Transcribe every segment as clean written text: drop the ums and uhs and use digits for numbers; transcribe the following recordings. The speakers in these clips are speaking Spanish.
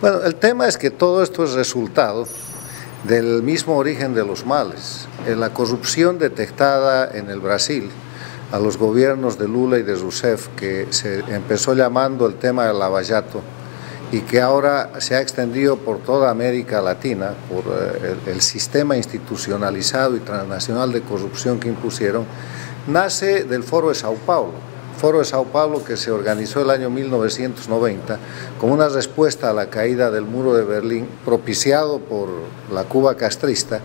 Bueno, el tema es que todo esto es resultado del mismo origen de los males, en la corrupción detectada en el Brasil a los gobiernos de Lula y de Rousseff, que se empezó llamando el tema del Lava Jato y que ahora se ha extendido por toda América Latina por el sistema institucionalizado y transnacional de corrupción que impusieron, nace del Foro de Sao Paulo. Foro de Sao Paulo, que se organizó el año 1990 como una respuesta a la caída del muro de Berlín, propiciado por la Cuba castrista,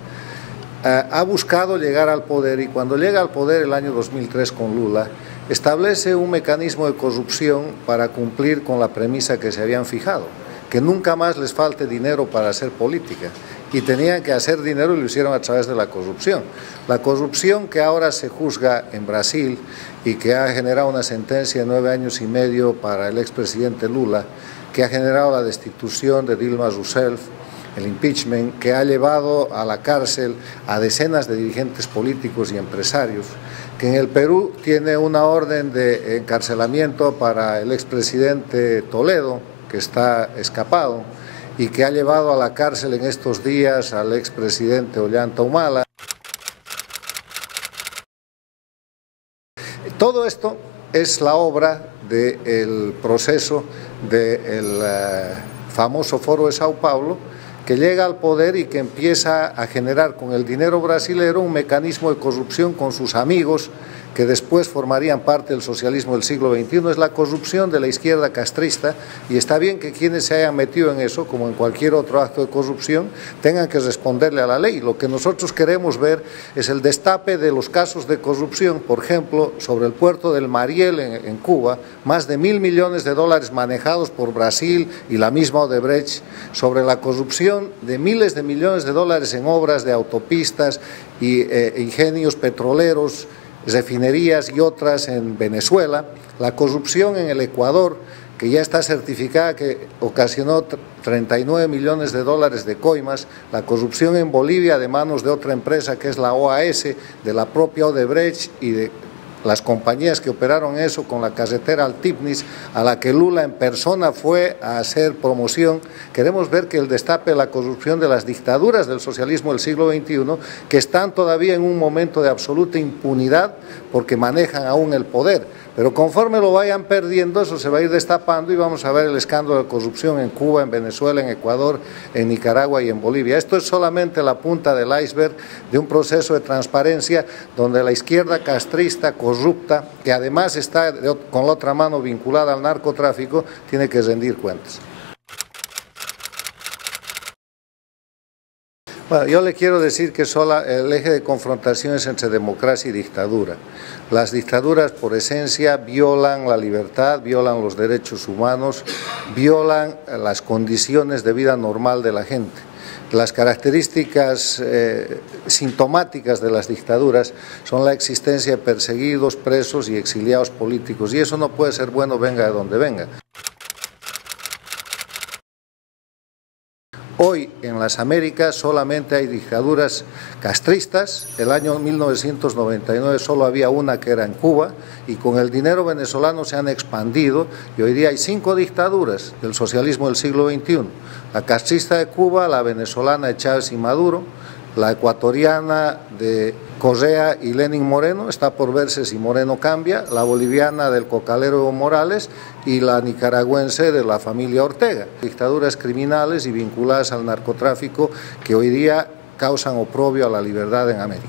ha buscado llegar al poder, y cuando llega al poder el año 2003 con Lula, establece un mecanismo de corrupción para cumplir con la premisa que se habían fijado, que nunca más les falte dinero para hacer política, y tenían que hacer dinero y lo hicieron a través de la corrupción. La corrupción que ahora se juzga en Brasil y que ha generado una sentencia de 9 años y medio para el expresidente Lula, que ha generado la destitución de Dilma Rousseff, el impeachment, que ha llevado a la cárcel a decenas de dirigentes políticos y empresarios, que en el Perú tiene una orden de encarcelamiento para el expresidente Toledo, que está escapado, y que ha llevado a la cárcel en estos días al expresidente Ollanta Humala. Todo esto es la obra del proceso del famoso Foro de Sao Paulo, que llega al poder y que empieza a generar con el dinero brasilero un mecanismo de corrupción con sus amigos, que después formarían parte del socialismo del siglo XXI. Es la corrupción de la izquierda castrista, y está bien que quienes se hayan metido en eso, como en cualquier otro acto de corrupción, tengan que responderle a la ley. Lo que nosotros queremos ver es el destape de los casos de corrupción, por ejemplo, sobre el puerto del Mariel en Cuba, más de $1.000 millones manejados por Brasil y la misma Odebrecht, sobre la corrupción de miles de millones de dólares en obras de autopistas y ingenios petroleros, refinerías y otras en Venezuela, la corrupción en el Ecuador, que ya está certificada, que ocasionó $39 millones de coimas, la corrupción en Bolivia de manos de otra empresa que es la OAS, de la propia Odebrecht y de las compañías que operaron eso con la carretera Altipnis, a la que Lula en persona fue a hacer promoción. Queremos ver que el destape de la corrupción de las dictaduras del socialismo del siglo XXI, que están todavía en un momento de absoluta impunidad porque manejan aún el poder, pero conforme lo vayan perdiendo, eso se va a ir destapando y vamos a ver el escándalo de corrupción en Cuba, en Venezuela, en Ecuador, en Nicaragua y en Bolivia. Esto es solamente la punta del iceberg de un proceso de transparencia donde la izquierda castrista corrupta, que además está con la otra mano vinculada al narcotráfico, tiene que rendir cuentas. Bueno, yo le quiero decir que el eje de confrontación es entre democracia y dictadura. Las dictaduras por esencia violan la libertad, violan los derechos humanos, violan las condiciones de vida normal de la gente. Las características sintomáticas de las dictaduras son la existencia de perseguidos, presos y exiliados políticos, y eso no puede ser bueno, venga de donde venga. Hoy en las Américas solamente hay dictaduras castristas. El año 1999 solo había una, que era en Cuba, y con el dinero venezolano se han expandido y hoy día hay 5 dictaduras del socialismo del siglo XXI. La castrista de Cuba, la venezolana de Chávez y Maduro, la ecuatoriana de Correa y Lenín Moreno, está por verse si Moreno cambia, la boliviana del cocalero Evo Morales y la nicaragüense de la familia Ortega. Dictaduras criminales y vinculadas al narcotráfico que hoy día causan oprobio a la libertad en América.